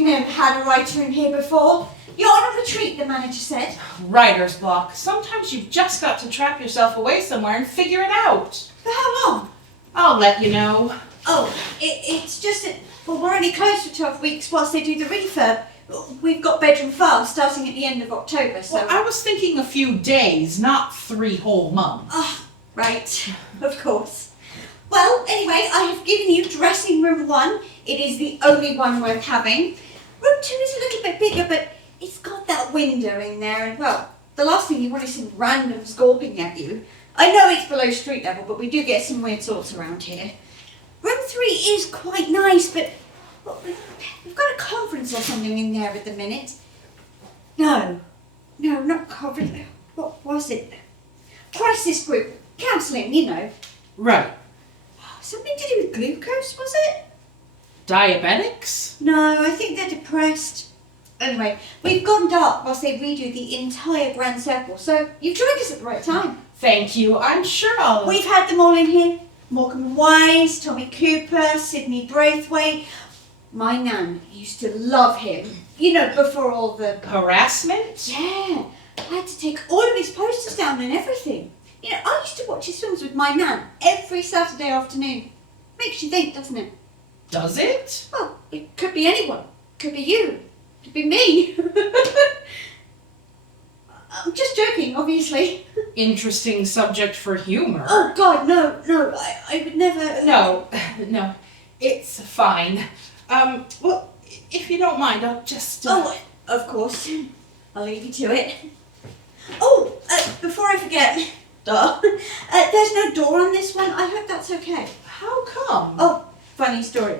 We've never had a writer in here before. You're on a retreat, the manager said. Writer's block. Sometimes you've just got to trap yourself away somewhere and figure it out. For how long? I'll let you know. Oh, it's just that, well, we're only closed for 12 weeks whilst they do the refurb. We've got bedroom files starting at the end of October, so... Well, I was thinking a few days, not 3 whole months. Oh, right. Of course. Well, anyway, I have given you dressing room 1. It is the only one worth having. Room 2 is a little bit bigger, but it's got that window in there, and, well, the last thing you want is some randoms gawping at you. I know it's below street level, but we do get some weird sorts around here. Room 3 is quite nice, but well, we've got a conference or something in there at the minute. No, not conference. What was it? Crisis group. Counselling, you know. Right. Something to do with glucose, was it? Diabetics? No, I think they're depressed. Anyway, we've gone dark whilst they redo the entire grand circle, so you've joined us at the right time. Thank you. I'm sure I'll... We've had them all in here. Morecambe Wise, Tommy Cooper, Sidney Braithwaite. My nan used to love him. You know, before all the... Harassment? Yeah. I had to take all of his posters down and everything. You know, I used to watch his films with my nan every Saturday afternoon. Makes you think, doesn't it? Does it? Well, it could be anyone. Could be you. Could be me. I'm just joking, obviously. Interesting subject for humor. Oh, God, no. I would never... No, it's fine. Well, if you don't mind, I'll just... Oh, of course. I'll leave you to it. Oh, before I forget, there's no door on this one. I hope that's okay. How come? Oh, funny story.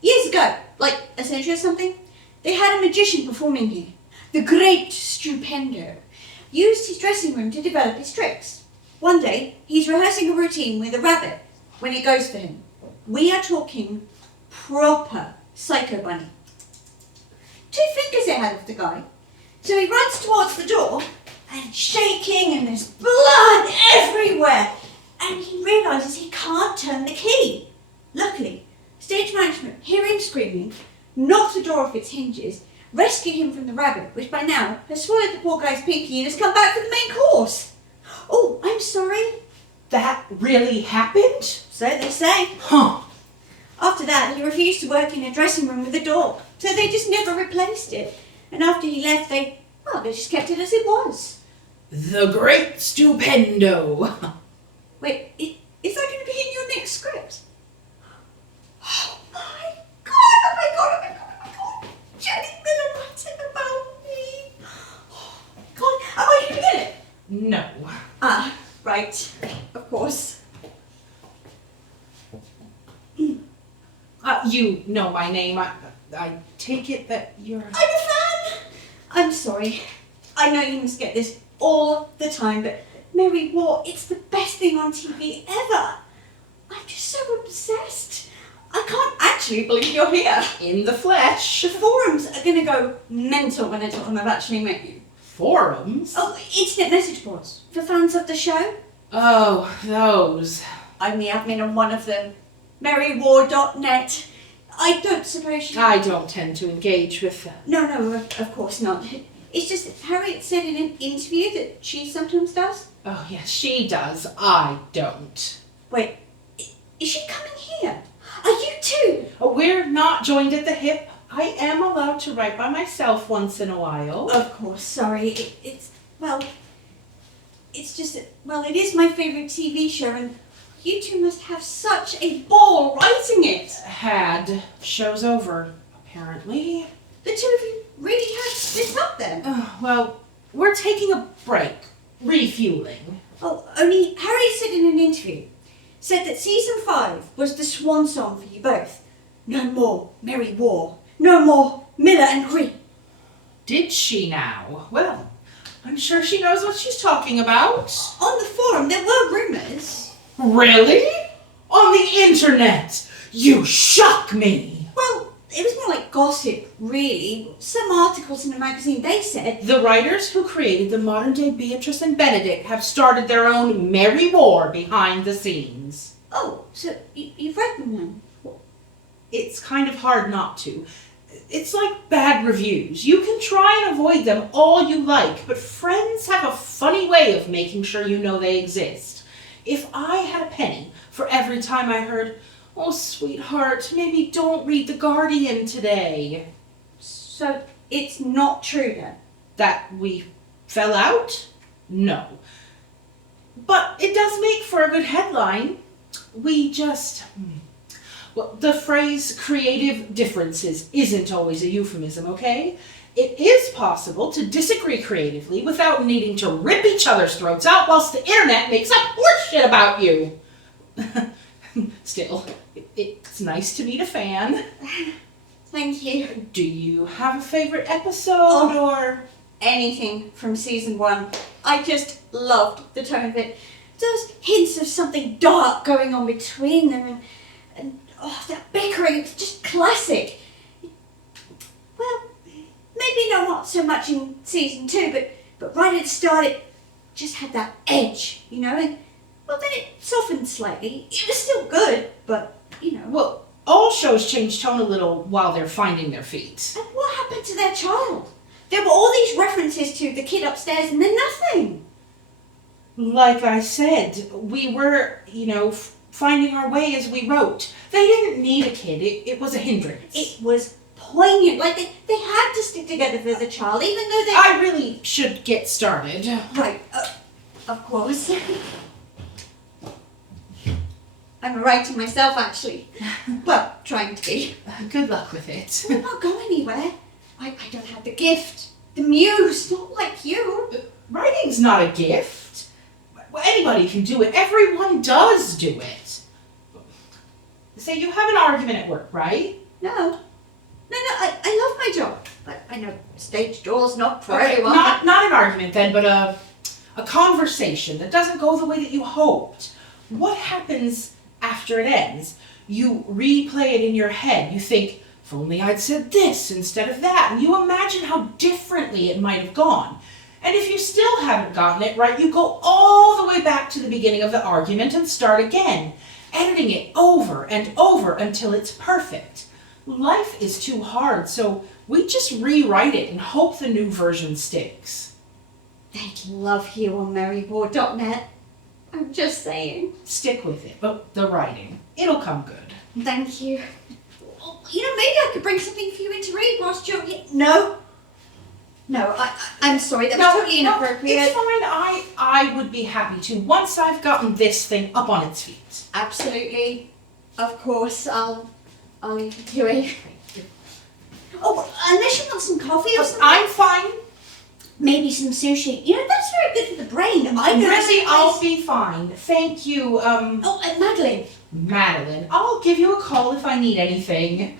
Years ago, like a century or something, they had a magician performing here. The great Stupendo used his dressing room to develop his tricks. One day, he's rehearsing a routine with a rabbit when it goes for him. We are talking proper Psycho Bunny. 2 fingers ahead of the guy. So he runs towards the door and shaking and there's blood everywhere. And he realises he can't turn the key. Luckily, stage management hear him screaming, knock the door off its hinges, rescue him from the rabbit, which by now has swallowed the poor guy's pinky and has come back for the main course. Oh, I'm sorry. That really happened? So they say. Huh. After that, he refused to work in a dressing room with a door, so they just never replaced it. And after he left, they just kept it as it was. The Great Stupendo. Wait, is that going to be in your next script? Oh my God. Jenny Miller writing about me. Oh my God, am I going to get it? No. Ah, right, of course. You know my name. I take it that you're... I'm a fan. I'm sorry. I know you must get this all the time, but Mary War, it's the best thing on TV ever. I'm just so obsessed. I can't actually believe you're here. In the flesh. The forums are going to go mental when I tell them I've actually met you. Forums? Oh, internet message boards for fans of the show. Oh, those. I'm the admin on one of them. MaryWar.net. I don't suppose you... I don't tend to engage with them. No, of course not. It's just that Harriet said in an interview that she sometimes does. Oh, yes, she does. I don't. Wait, is she coming here? Are you too? Oh, we're not joined at the hip. I am allowed to write by myself once in a while. Of course, sorry. It's just that, well, it is my favourite TV show and you two must have such a ball writing it. Had. Show's over, apparently. The two of you really have split up then. Well, we're taking a break. Refueling. Oh, only Harriet said in an interview, said that season 5 was the swan song for you both. No more Mary War. No more Miller and Green. Did she now? Well, I'm sure she knows what she's talking about. On the forum, there were rumours. Really? On the internet? You shock me. Well, it was more like gossip, really. Some articles in a magazine, they said... The writers who created the modern-day Beatrice and Benedict have started their own merry war behind the scenes. Oh, so you've read them then? It's kind of hard not to. It's like bad reviews. You can try and avoid them all you like, but friends have a funny way of making sure you know they exist. If I had a penny for every time I heard, "Oh, sweetheart, maybe don't read The Guardian today." So it's not true then? That we fell out? No. But it does make for a good headline. We just... Well, the phrase creative differences isn't always a euphemism, okay? It is possible to disagree creatively without needing to rip each other's throats out whilst the internet makes up horseshit about you. Still, it's nice to meet a fan. Thank you. Do you have a favorite episode or... Anything from season 1. I just loved the tone of it. Those hints of something dark going on between them and that bickering, it's just classic. Well, maybe not so much in season 2, but right at the start it just had that edge, and well then it softened slightly. It was still good, but Well, all shows change tone a little while they're finding their feet. And what happened to their child? There were all these references to the kid upstairs and then nothing. Like I said, we were, finding our way as we wrote. They didn't need a kid. It was a hindrance. It was poignant. Like they had to stick together for the child, even though they... I really should get started. Right, of course. I'm writing myself, actually. Well, trying to be. Good luck with it. We'll not go anywhere. I don't have the gift. The muse, not like you. Writing's not a gift. Well, anybody can do it. Everyone does do it. Say you have an argument at work, right? No, I love my job. But I know stage door's not for Okay, everyone. not an argument then, but a conversation that doesn't go the way that you hoped. What happens after it ends? You replay it in your head. You think, if only I'd said this instead of that, and you imagine how differently it might have gone. And if you still haven't gotten it right, you go all the way back to the beginning of the argument and start again, editing it over and over until it's perfect. Life is too hard, so we just rewrite it and hope the new version sticks. They'd love you on maryboard.net. I'm just saying. Stick with it, but the writing, it'll come good. Thank you. Maybe I could bring something for you in to read whilst you're here. No, I'm sorry, that was totally inappropriate. It's fine, I would be happy to, once I've gotten this thing up on its feet. Absolutely. Of course, I'll leave you to it. Oh, unless you want some coffee or something. I'm fine. Maybe some sushi. That's very good for the brain. Really, I'll be fine. Thank you, Oh, and Madeline. Madeline. I'll give you a call if I need anything.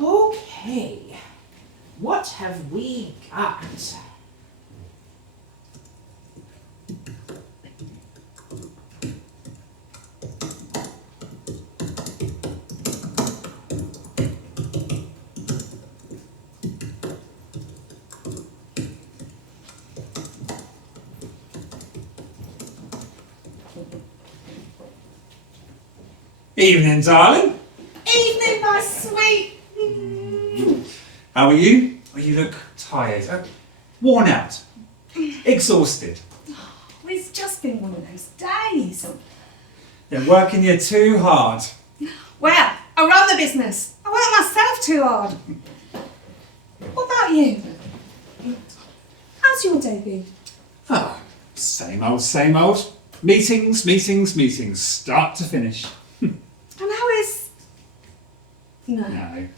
Okay, what have we got? Evening, darling. Evening, my sweet. How are you? Oh, you look tired, worn out, exhausted. It's just been one of those days. You're working you too hard. Well, I run the business. I work myself too hard. What about you? How's your day been? Ah, same old. Meetings, start to finish. And how is... No. No.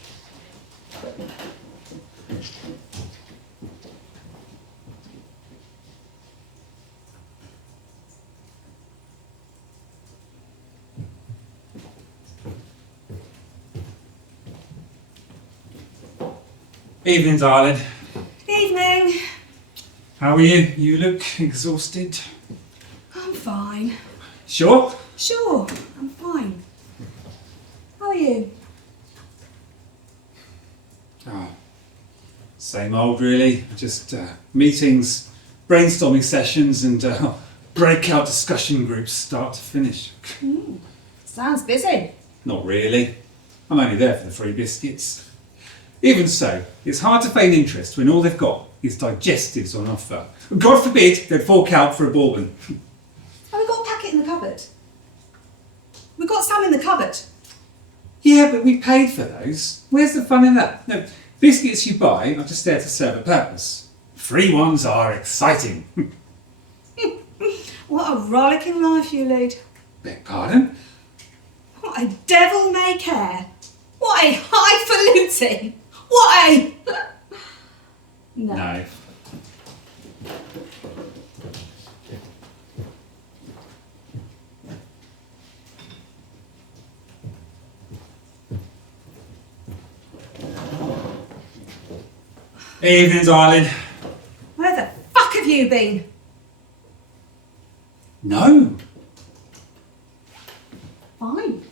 Evening, darling. Evening. How are you? You look exhausted. I'm fine. Sure? Sure, I'm fine. How are you? Oh, same old, really. Just meetings, brainstorming sessions and breakout discussion groups start to finish. Sounds busy. Not really. I'm only there for the free biscuits. Even so, it's hard to feign interest when all they've got is digestives on offer. God forbid they'd fork out for a bourbon. Have we got a packet in the cupboard? We've got some in the cupboard. Yeah, but we paid for those. Where's the fun in that? No, biscuits you buy are just there to serve a purpose. Free ones are exciting. What a rollicking life you lead. Beg pardon? What a devil-may-care. What a highfalutin. What a... No. Evening, darling. Where the fuck have you been? No. Fine.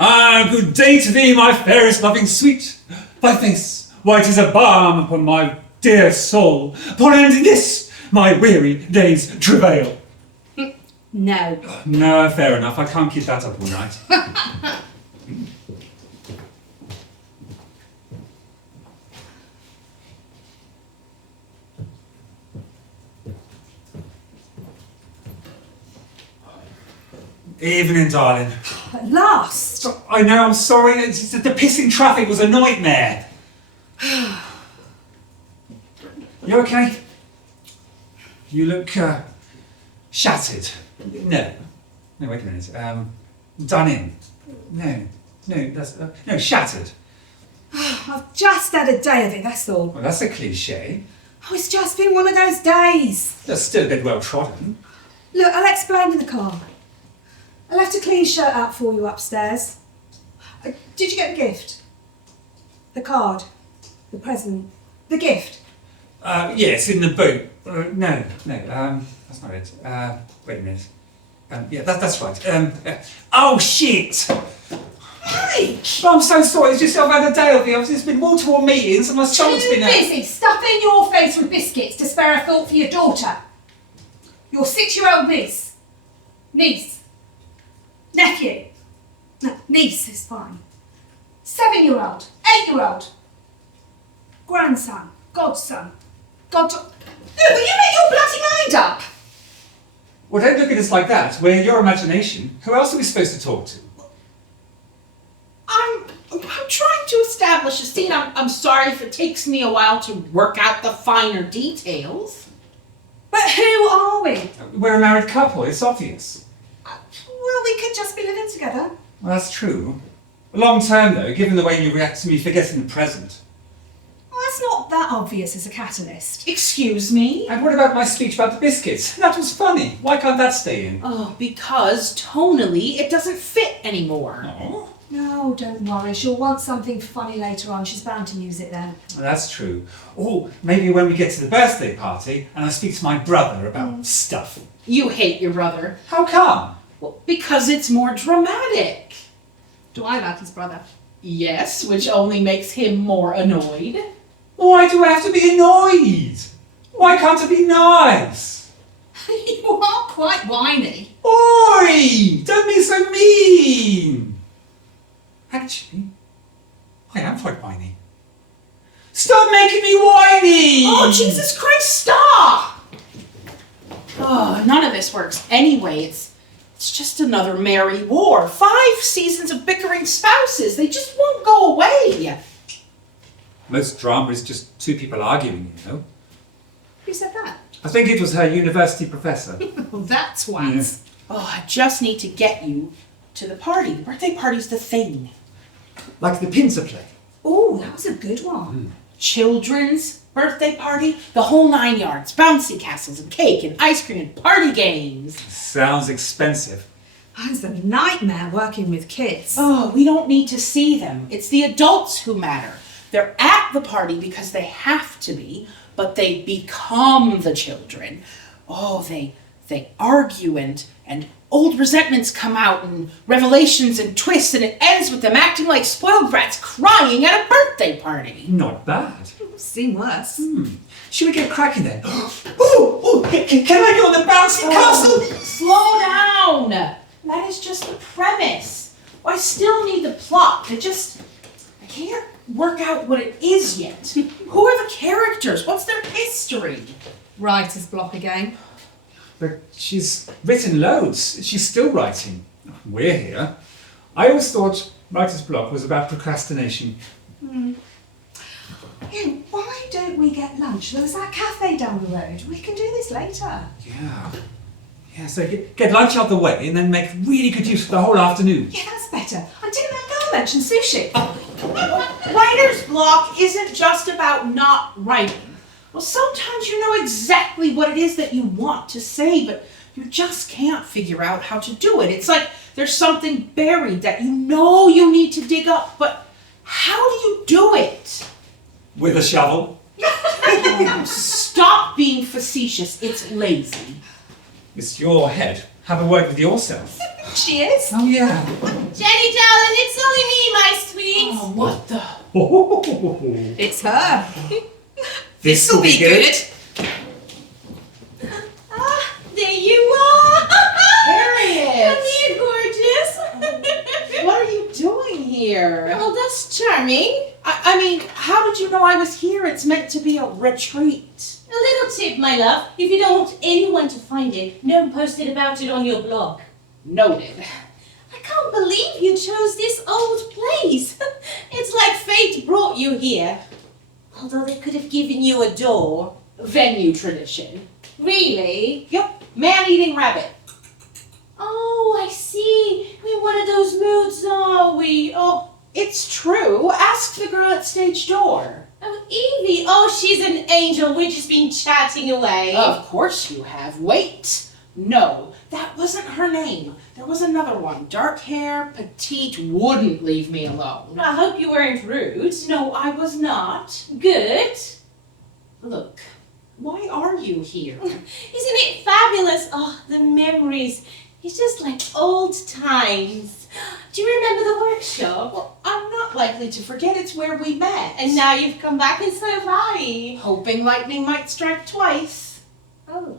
Ah, good day to thee, my fairest loving sweet. Thy face, white as a balm upon my dear soul, upon ending this, my weary day's travail. No. No, fair enough, I can't keep that up all night. Evening, darling. At last. I know, I'm sorry, it's just that the pissing traffic was a nightmare. You okay? You look, shattered. No. No, wait a minute. Done in. No, that's, no, shattered. I've just had a day of it, that's all. Well, that's a cliche. Oh, it's just been one of those days. That's still a bit well trodden. Look, I'll explain in the car. I left a clean shirt out for you upstairs. Did you get the gift? The card? The present? The gift? Yes, in the boot. No, that's not it. Wait a minute. Yeah, that's right. Oh, shit! Mike! Oh, I'm so sorry, it's just I've had a day of it. I've just been wall-to-wall meetings and my stomach's Too been out. busy stuffing your face with biscuits to spare a thought for your daughter. Your 6-year-old niece. Nephew. No, niece is fine. 7-year-old. 8-year-old. Grandson. Godson. No, will you make your bloody mind up? Well, don't look at us like that. We're your imagination. Who else are we supposed to talk to? I'm trying to establish a scene. I'm sorry if it takes me a while to work out the finer details. But who are we? We're a married couple, it's obvious. Well, we could just be living together. Well, that's true. Long term, though, given the way you react to me forgetting the present. Well, that's not that obvious as a catalyst. Excuse me? And what about my speech about the biscuits? That was funny. Why can't that stay in? Oh, because tonally it doesn't fit anymore. Oh, No, don't worry. She'll want something funny later on. She's bound to use it then. well, that's true. Or maybe when we get to the birthday party and I speak to my brother about stuff. You hate your brother. How come? Well, because it's more dramatic. Do I like his brother? Yes, which only makes him more annoyed. Why do I have to be annoyed? Why can't it be nice? You are quite whiny. Oi! Don't be so mean! Actually, I am quite whiny. Stop making me whiny! Oh, Jesus Christ, stop! Oh, none of this works anyway. It's just another merry war. 5 seasons of bickering spouses. They just won't go away. Most drama is just two people arguing, you know. Who said that? I think it was her university professor. Well, that's once. Oh, I just need to get you to the party. The birthday party's the thing. Like the pincer play. Oh, that was a good one. Children's birthday party, the whole 9 yards. Bouncy castles and cake and ice cream and party games. Sounds expensive. It's a nightmare working with kids. Oh, we don't need to see them. It's the adults who matter. They're at the party because they have to be, but they become the children. Oh, they argue and old resentments come out and revelations and twists, and it ends with them acting like spoiled brats crying at a birthday party. Not bad. Seen worse. Should we get cracking then? Can I go on the bouncy castle? Slow down! That is just the premise. I still need the plot. I can't work out what it is yet. Who are the characters? What's their history? Writer's block again. But she's written loads. She's still writing. We're here. I always thought writer's block was about procrastination. Yeah, why don't we get lunch? There was that cafe down the road. We can do this later. Yeah, so get lunch out the way and then make really good use of the whole afternoon. Yeah, that's better. I didn't know Mel mentioned sushi. Writer's block isn't just about not writing. Well, sometimes you know exactly what it is that you want to say, but you just can't figure out how to do it. It's like there's something buried that you know you need to dig up, but how do you do it? With a shovel. Stop being facetious. It's lazy. It's your head. Have a word with yourself. She is. Oh, yeah. Jenny, darling, it's only me, my sweet. Oh, what the? It's her. This'll be good. There you are. Harriet! Come here, gorgeous. What are you doing here? Oh, that's charming. I mean, how did you know I was here? It's meant to be a retreat. A little tip, my love. If you don't want anyone to find it, don't post it about it on your blog. Noted. I can't believe you chose this old place. It's like fate brought you here. Although they could have given you a door. Venue tradition. Really? Yep, man-eating rabbit. Oh, I see. We're in one of those moods, are we? Oh, It's true. Ask the girl at stage door. Evie. Oh, she's an angel. We've just been chatting away. Of course you have. Wait. No, that wasn't her name. There was another one. Dark hair, petite, wouldn't leave me alone. I hope you weren't rude. No, I was not. Good. Look, why are you here? Isn't it fabulous? Oh, the memories. It's just like old times. Do you remember the workshop? Well, I'm not likely to forget. It's where we met. And now you've come back and so have I. Hoping lightning might strike twice. Oh.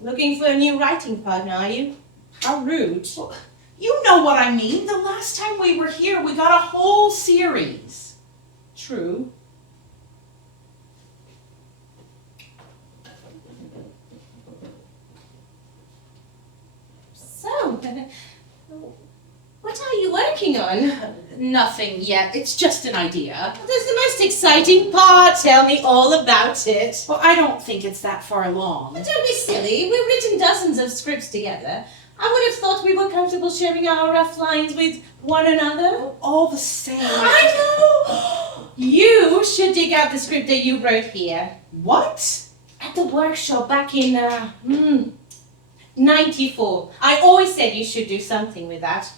Looking for a new writing partner, are you? How rude. Well, you know what I mean. The last time we were here, we got a whole series. True. So, what are you working on? Nothing yet. It's just an idea. That's the most exciting part. Tell me all about it. Well, I don't think it's that far along. But don't be silly. We've written dozens of scripts together. I would have thought we were comfortable sharing our rough lines with one another. All the same. I know! You should dig out the script that you wrote here. What? At the workshop back in, 94. I always said you should do something with that.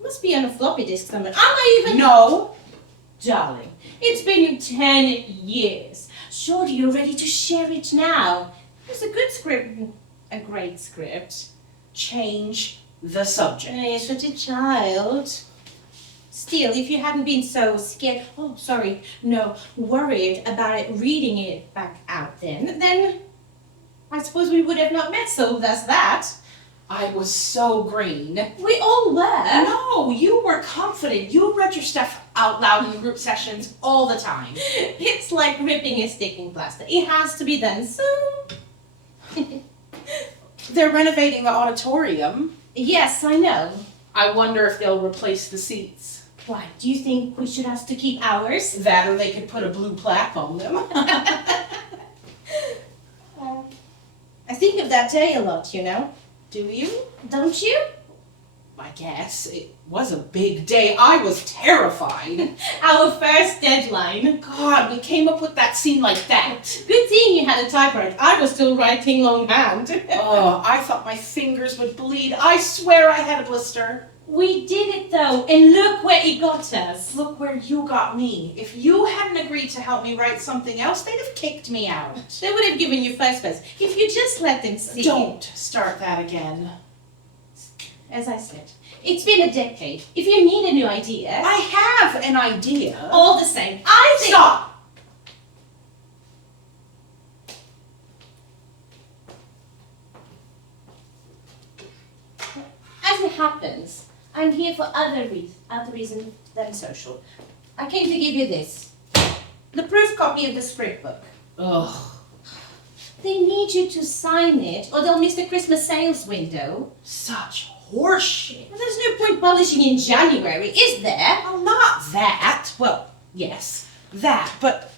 Must be on a floppy disk somewhere. I might even... No. Darling, it's been 10 years. Surely you're ready to share it now. It's a good script. A great script. Change the subject. You're such a child. Still, if you hadn't been so scared, worried about it, reading it back out then I suppose we would have not met, so that's that. I was so green. We all were. No, you were confident. You read your stuff out loud in group sessions all the time. It's like ripping a sticking plaster. It has to be done, so... They're renovating the auditorium. Yes, I know. I wonder if they'll replace the seats. Why, do you think we should ask to keep ours? That or they could put a blue plaque on them. I think of that day a lot, you know. Do you? Don't you? I guess. It was a big day. I was terrified. Our first deadline. God, we came up with that scene like that. Good thing you had a typewriter. I was still writing longhand. Oh, I thought my fingers would bleed. I swear I had a blister. We did it though, and look where it got us. Look where you got me. If you hadn't agreed to help me write something else, they'd have kicked me out. They would have given you first place if you just let them see. Don't start that again. As I said, it's been a decade. If you need a new idea, I have an idea. all the same, I think. Stop! As it happens, I'm here for other reason than social. I came to give you this. The proof copy of the script book. Ugh. They need you to sign it or they'll miss the Christmas sales window. Such horseshit. Well, there's no point publishing in January, is there? Well, not that. Well, yes, that, but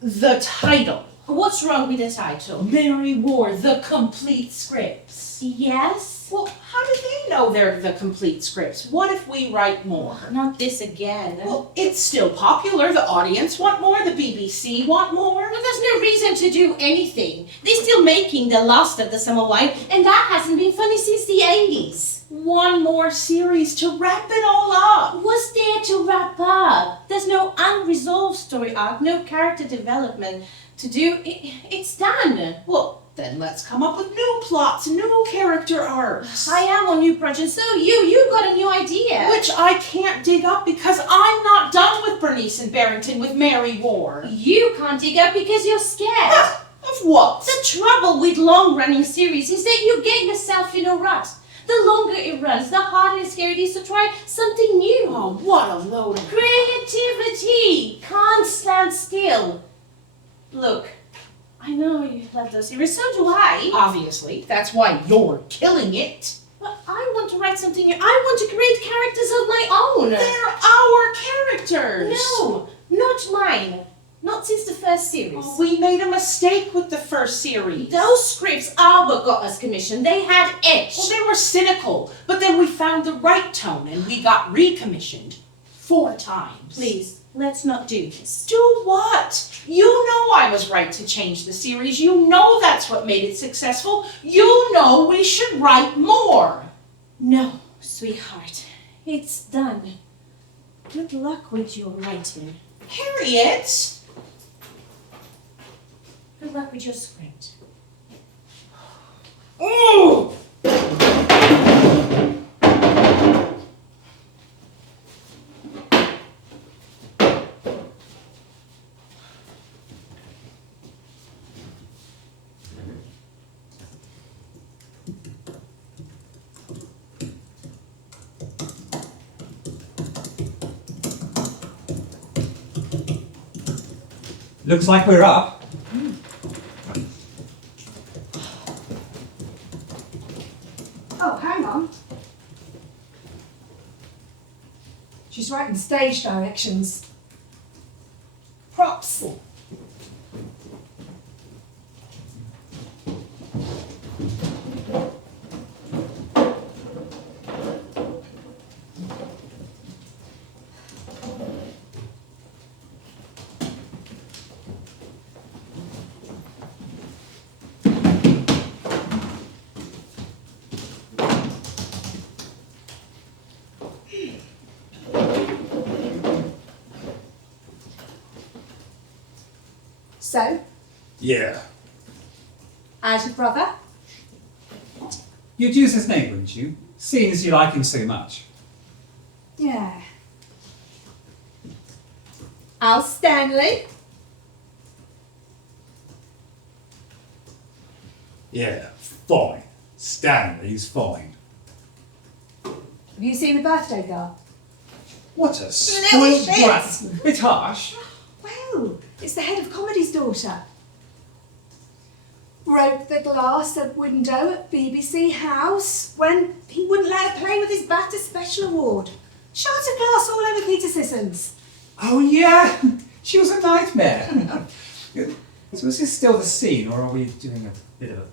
the title. What's wrong with the title? Mary Ward, the complete scripts. Yes? Well, how do they know they're the complete scripts? What if we write more? Not this again. Well, it's still popular. The audience want more. The BBC want more. Well, there's no reason to do anything. They're still making The Last of the Summer Wine, and that hasn't been funny since the 80s. One more series to wrap it all up. What's there to wrap up? There's no unresolved story arc, no character development to do. It's done. Well, then let's come up with new plots, new character arcs. I am on new projects, so you got a new idea. Which I can't dig up because I'm not done with Bernice and Barrington with Mary Ward. You can't dig up because you're scared. Of what? The trouble with long-running series is that you get yourself in a rut. The longer it runs, the harder and scarier it is to try something new. Oh, what a load of... Creativity can't stand still. Look, I know you love those series, so do I. Obviously, that's why you're killing it. But I want to write something new. I want to create characters of my own. They're our characters. No, not mine. Not since the first series. Oh, we made a mistake with the first series. Those scripts are what got us commissioned. They had edge. Well, they were cynical, but then we found the right tone and we got recommissioned 4 times. Please, let's not do this. Do what? You know I was right to change the series. You know that's what made it successful. You know we should write more. No, sweetheart. It's done. Good luck with your writing. Harriet! Good luck with your script. Oh! Looks like we're up. Oh, hang on. She's writing stage directions. Props. So, Yeah. as your brother? You'd use his name, wouldn't you? Seeing as you like him so much. Yeah. Al Stanley? Yeah, fine. Stanley's fine. Have you seen the birthday girl? What a spoiled shit. brat. Bit harsh. Well, it's the head of comedy's daughter. Broke the glass at window at BBC House when he wouldn't let her play with his BAFTA Special Award. Shattered glass all over Peter Sissons. Oh yeah, she was a nightmare. So is this still the scene, or are we doing a bit of a...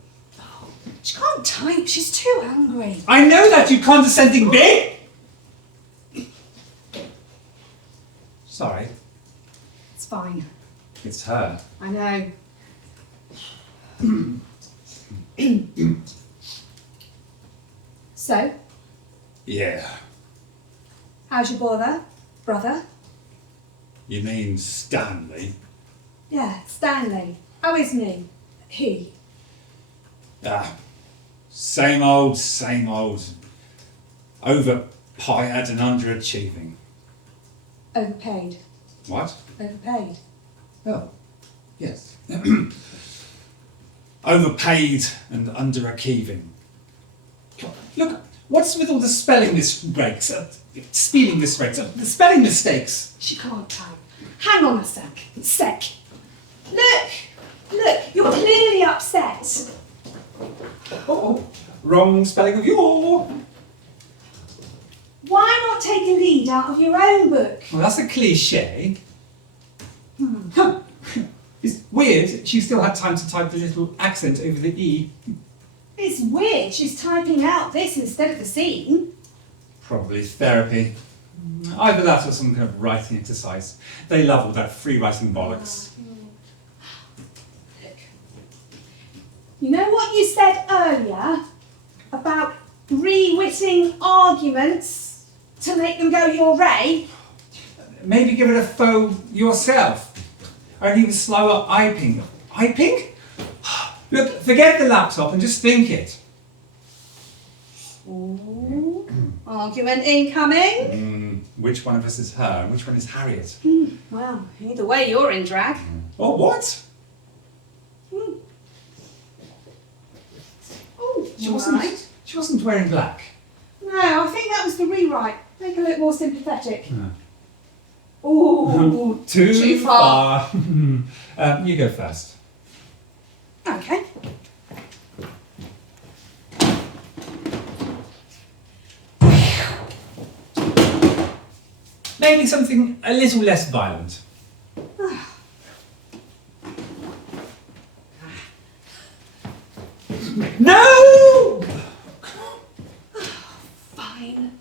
She can't type, she's too angry. I know that, you condescending bitch! Sorry, It's fine. it's her. I know. So, Yeah. How's your brother? You mean Stanley? Yeah, Stanley. How isn't he? He. Ah, same old, same old. Overpired and underachieving. Overpaid. What? Overpaid. Oh, yes. Overpaid and underachieving. Look, what's with all the spelling mistakes? The spelling mistakes. She can't type. Hang on a sec. Look, you're clearly upset. Oh, wrong spelling of your. Why not take a lead out of your own book? Well, that's a cliche. It's weird she still had time to type the little accent over the E. It's weird she's typing out this instead of the scene. Probably therapy. Either that or some kind of writing exercise. They love all that free writing bollocks. Look. You know what you said earlier about rewitting arguments to make them go your way? Maybe give it a faux yourself. Only with slower iping. Iping? Look, forget the laptop and just think it. Ooh. Argument incoming. Which one of us is her and which one is Harriet? Well, either way, you're in drag. Oh, what? Oh, She wasn't wearing black. No, I think that was the rewrite. Make her look more sympathetic. Ooh, Too far. You go first. Okay. Maybe something a little less violent. No! Fine.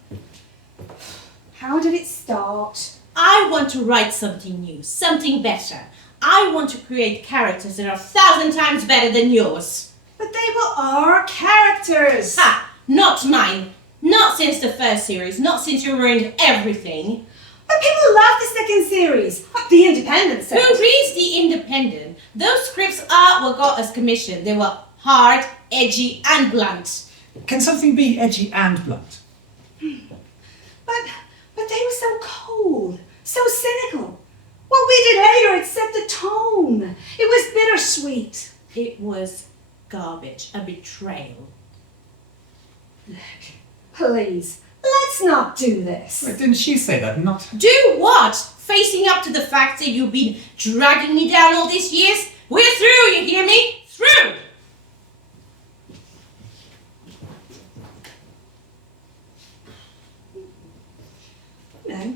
How did it start? I want to write something new, something better. I want to create characters that are 1,000 times better than yours. But they were our characters. Ha! Not mine. Not since the first series. Not since you ruined everything. But people love the second series. The Independent set. Who reads The Independent? Those scripts are what got us commissioned. They were hard, edgy, and blunt. Can something be edgy and blunt? But they were so cold, so cynical. What we did later, it set the tone. It was bittersweet. It was garbage, a betrayal. Look, please, let's not do this. Wait, didn't she say that? Not. Do what? Facing up to the fact that you've been dragging me down all these years? We're through, you hear me? Through! No.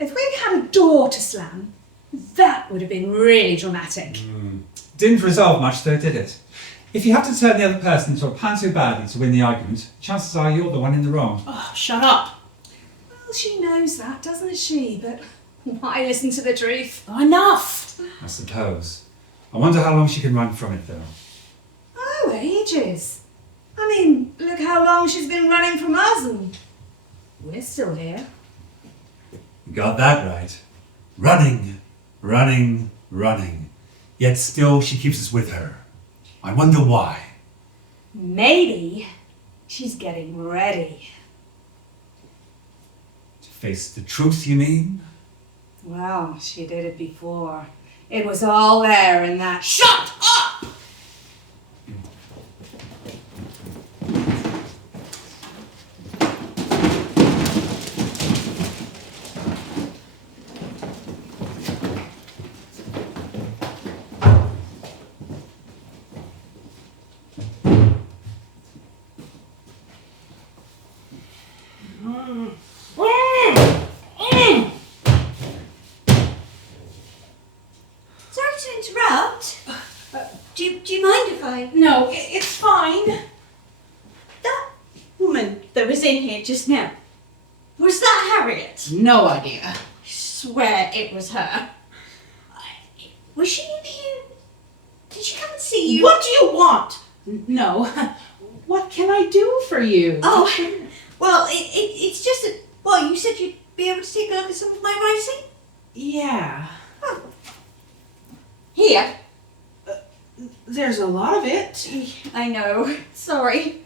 If we'd had a door to slam, that would have been really dramatic. Didn't resolve much though, did it? If you have to turn the other person into a panto baddie to win the argument, chances are you're the one in the wrong. Oh, shut up. Well, she knows that, doesn't she? But why listen to the truth? Oh, enough. I suppose. I wonder how long she can run from it though. Oh, ages. I mean, look how long she's been running from us and we're still here. Got that right. Running, running, running. Yet still she keeps us with her. I wonder why. Maybe she's getting ready. To face the truth, you mean? Well, she did it before. It was all there in that. Shut up! Sorry to interrupt. Do you mind if I... No, it's fine. That woman that was in here just now, was that Harriet? No idea. I swear it was her. Was she in here? Did she come and see you? What do you want? No. What can I do for you? Oh, well, it's just that, Well, you said you'd be able to take a look at some of my writing? Yeah. Here. There's a lot of it. I know. Sorry.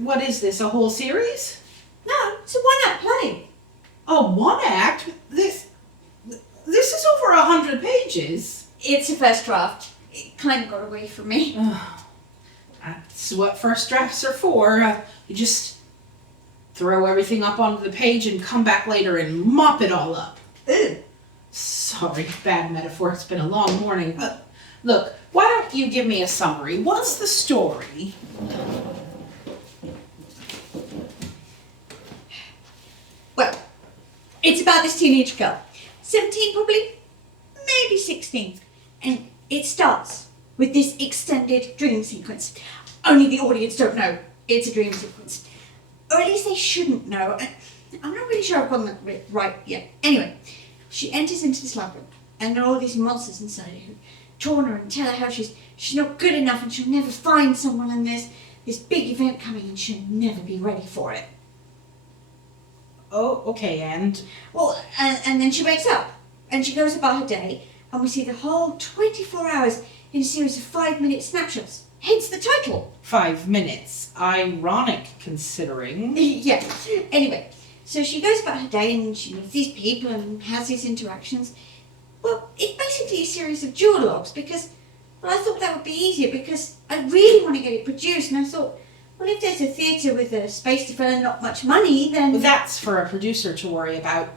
What is this, a whole series? No, it's a one-act play. Oh, one act? This is over 100 pages. It's a first draft. It kind of got away from me. That's what first drafts are for. You just throw everything up onto the page and come back later and mop it all up. Ugh. Sorry, bad metaphor. It's been a long morning. Look, why don't you give me a summary? What's the story? Well, it's about this teenage girl. 17 probably, maybe 16. And it starts with this extended dream sequence. Only the audience don't know it's a dream sequence. Or at least they shouldn't know. I'm not really sure I've gotten that right yet. Anyway, she enters into this labyrinth and there are all these monsters inside her who taunt her and tell her how she's not good enough and she'll never find someone, and there's this big event coming and she'll never be ready for it. Oh, okay, and? Well, and then she wakes up and she goes about her day and we see the whole 24 hours in a series of 5-minute snapshots. Hence the title. 5 minutes. Ironic, considering. Yeah. Anyway, so she goes about her day and she meets these people and has these interactions. Well, it's basically a series of duologues because, well, I thought that would be easier because I really want to get it produced, and I thought, well, if there's a theatre with a space to fill and not much money, then... Well, that's for a producer to worry about,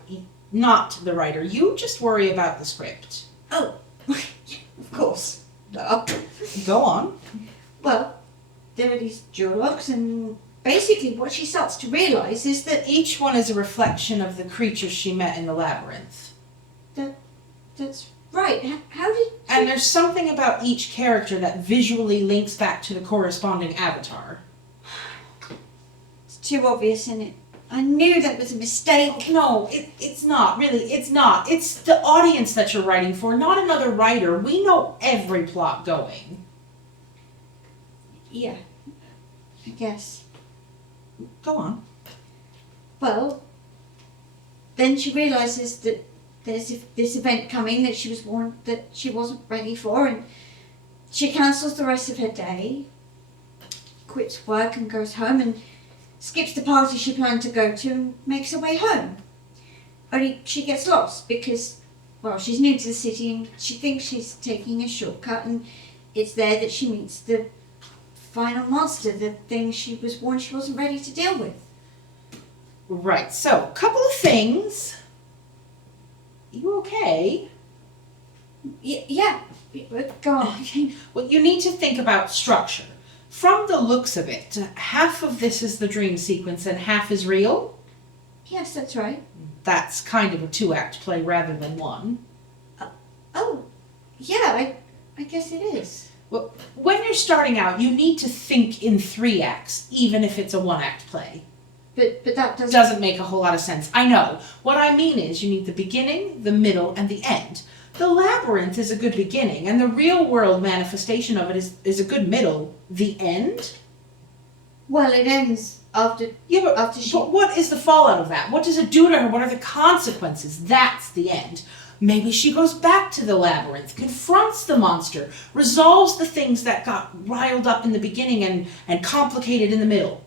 not the writer. You just worry about the script. Oh, of course. Go on. Well, there are these duologues, and basically what she starts to realise is that... Each one is a reflection of the creatures she met in the labyrinth. That's right. How did... And there's something about each character that visually links back to the corresponding avatar. It's too obvious, isn't it? I knew that was a mistake. No, it's not. Really, it's not. It's the audience that you're writing for, not another writer. We know every plot going. Yeah, I guess. Go on. Well, then she realises that there's this event coming that she was warned that she wasn't ready for, and she cancels the rest of her day, quits work and goes home and skips the party she planned to go to and makes her way home. Only she gets lost because, well, she's new to the city and she thinks she's taking a shortcut, and it's there that she meets the final monster, the thing she was warned she wasn't ready to deal with. Right, so, a couple of things. You okay? Yeah, go on. Okay. Well, you need to think about structure. From the looks of it, half of this is the dream sequence and half is real? Yes, that's right. That's kind of a 2-act play rather than one. Oh, yeah, I guess it is. Well, when you're starting out, you need to think in 3 acts, even if it's a 1-act play. But that Doesn't make a whole lot of sense. I know. What I mean is you need the beginning, the middle, and the end. The labyrinth is a good beginning, and the real world manifestation of it is a good middle. The end? Well, it ends after... Yeah, but, after she... but what is the fallout of that? What does it do to her? What are the consequences? That's the end. Maybe she goes back to the labyrinth, confronts the monster, resolves the things that got riled up in the beginning and complicated in the middle.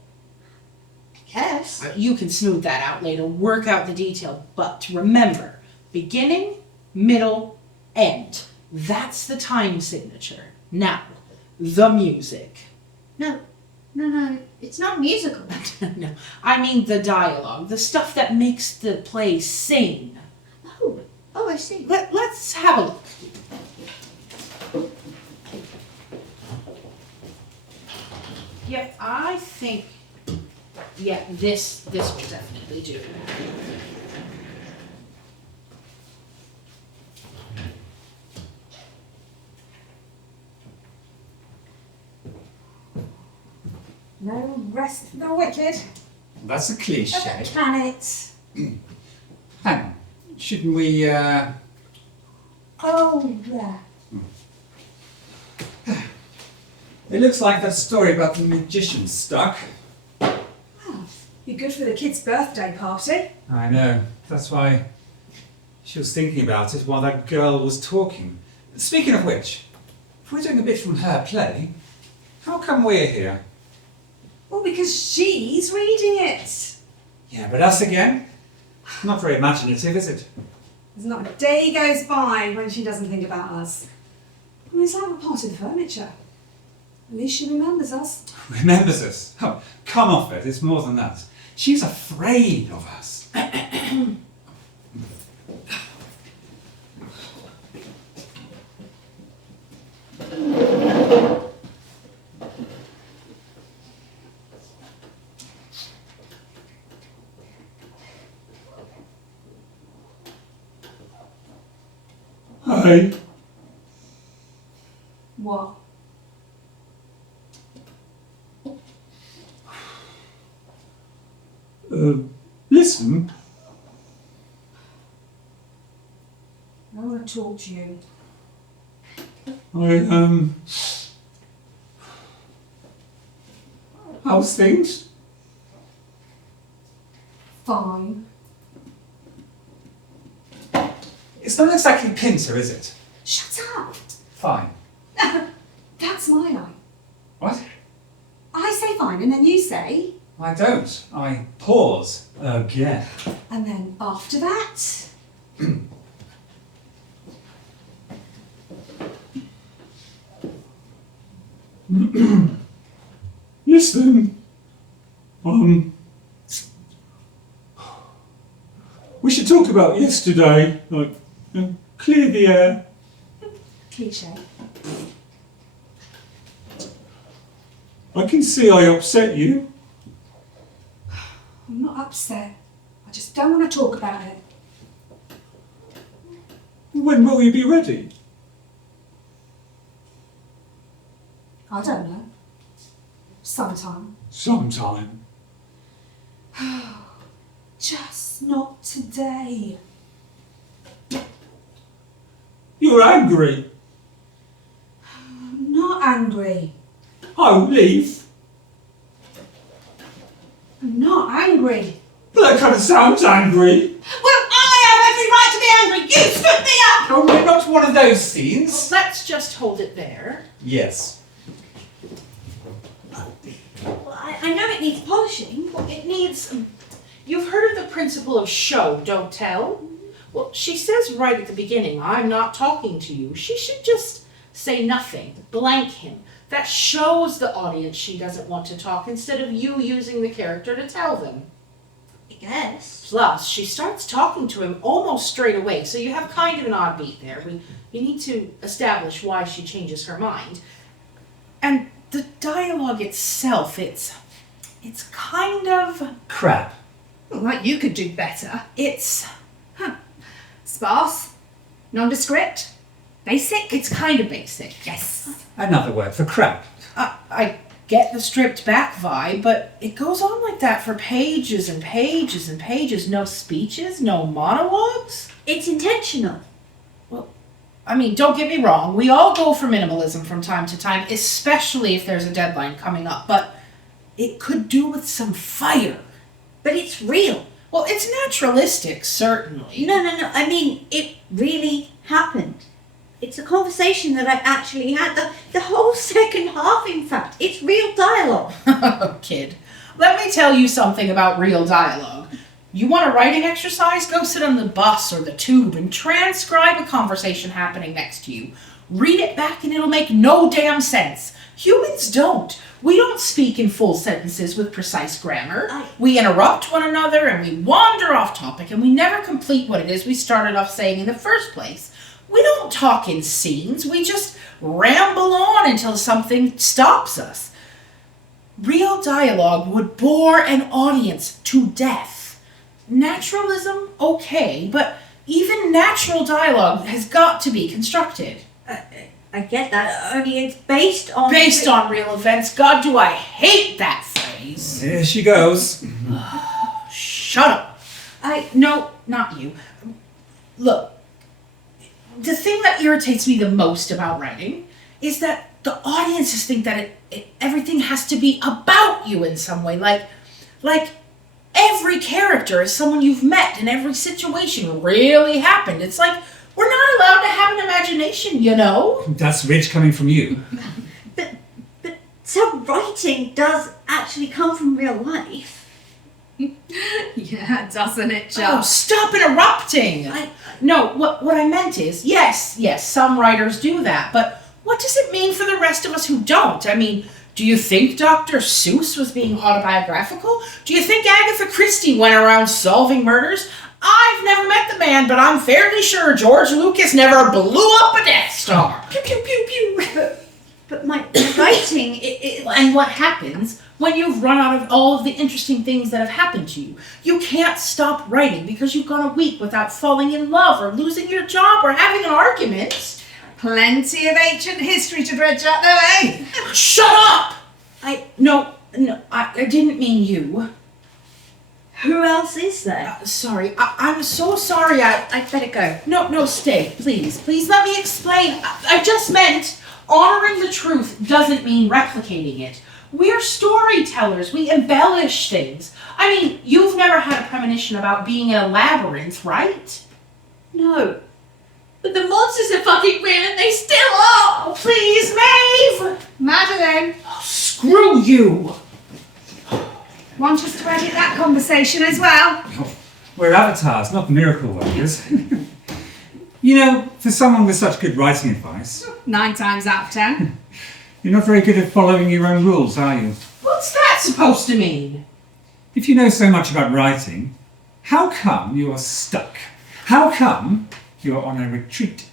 Yes. You can smooth that out later, work out the detail, but remember, beginning, middle, end. That's the time signature. Now, the music. No, it's not musical. No, I mean the dialogue, the stuff that makes the play sing. Oh, I see. Let's have a look. Yep, I think, yeah, this will definitely do. No rest for the wicked. That's a cliche. Planets. Hang on. Shouldn't we, Oh, yeah. It looks like that story about the magician stuck. Oh, Be good for the kid's birthday party. I know. That's why she was thinking about it while that girl was talking. Speaking of which, if we're doing a bit from her play, how come we're here? Well, because she's reading it. Yeah, but us again? Not very imaginative, is it? There's not a day goes by when she doesn't think about us. I mean, it's like we're part of the furniture. At least she remembers us. Remembers us? Oh, come off it. It's more than that. She's afraid of us. Hi. What? Listen. I want to talk to you. How's things? Fine. It's not exactly Pinter, is it? Shut up! Fine. That's my line. What? I say fine, and then you say, I don't. I pause again. and then after that, Listen. We should talk about yesterday. Like, clear the air. cliche. I can see I upset you. I'm not upset. I just don't want to talk about it. When will you be ready? I don't know. Sometime. Sometime. Just not today. You're angry. I'm not angry. I'll leave. I'm not angry. But that kind of sounds angry. Well, I have every right to be angry. You stood me up. Oh, we're not one of those scenes. Let's just hold it there. Yes. Well, I know it needs polishing. It needs... You've heard of the principle of show, don't tell? Well, she says right at the beginning, I'm not talking to you. She should just say nothing, blank him. That shows the audience she doesn't want to talk instead of you using the character to tell them. I guess. Plus, she starts talking to him almost straight away, so you have kind of an odd beat there. You need to establish why she changes her mind. And the dialogue itself, it's kind of... Crap. Well, like you could do better. It's Sparse. Nondescript. Basic. it's kind of basic. Yes. Another word for crap. I get the stripped back vibe, but it goes on like that for pages and pages and pages. No speeches, no monologues. It's intentional. I mean, don't get me wrong, we all go for minimalism from time to time, especially if there's a deadline coming up, but it could do with some fire. But it's real. Well, it's naturalistic, certainly. No. I mean, it really happened. It's a conversation that I actually had. The whole second half, in fact. It's real dialogue. Kid, let me tell you something about real dialogue. You want a writing exercise? Go sit on the bus or the tube and transcribe a conversation happening next to you. Read it back and it'll make no damn sense. Humans don't. We don't speak in full sentences with precise grammar. We interrupt one another and we wander off topic and we never complete what it is we started off saying in the first place. We don't talk in scenes. We just ramble on until something stops us. Real dialogue would bore an audience to death. Naturalism, okay, but even natural dialogue has got to be constructed. I get that, only it's based on... Based on real events. God, do I hate that phrase. Here she goes. Shut up. No, not you. Look, the thing that irritates me the most about writing is that the audiences think that everything has to be about you in some way. Like every character is someone you've met and every situation really happened. It's like we're not allowed to have an imagination, you know? That's rich coming from you. But some writing does actually come from real life. Yeah, doesn't it, Oh, just? stop interrupting! No, what I meant is, yes, some writers do that, but what does it mean for the rest of us who don't? I mean, do you think Dr. Seuss was being autobiographical? Do you think Agatha Christie went around solving murders? I've never met the man, but I'm fairly sure George Lucas never blew up a Death Star. Pew, pew, pew, pew. But my writing, it And what happens when you've run out of all of the interesting things that have happened to you? You can't stop writing because you've gone a week without falling in love or losing your job or having an argument. Plenty of ancient history to dredge up, though, eh? Shut up! No, I didn't mean you. Who else is there? Sorry, I'm so sorry. I'd better go. No, stay, please. Please let me explain. I just meant honoring the truth doesn't mean replicating it. We're storytellers. We embellish things. I mean, you've never had a premonition about being in a labyrinth, right? No. But the monsters are fucking real and they still are! Oh, please, Maeve! Madeline, Oh, screw you! want us to edit that conversation as well? We're avatars, not miracle workers. You know, for someone with such good writing advice, 9 times out of 10. you're not very good at following your own rules, are you? What's that supposed to mean? If you know so much about writing, how come you are stuck? How come you're on a retreat?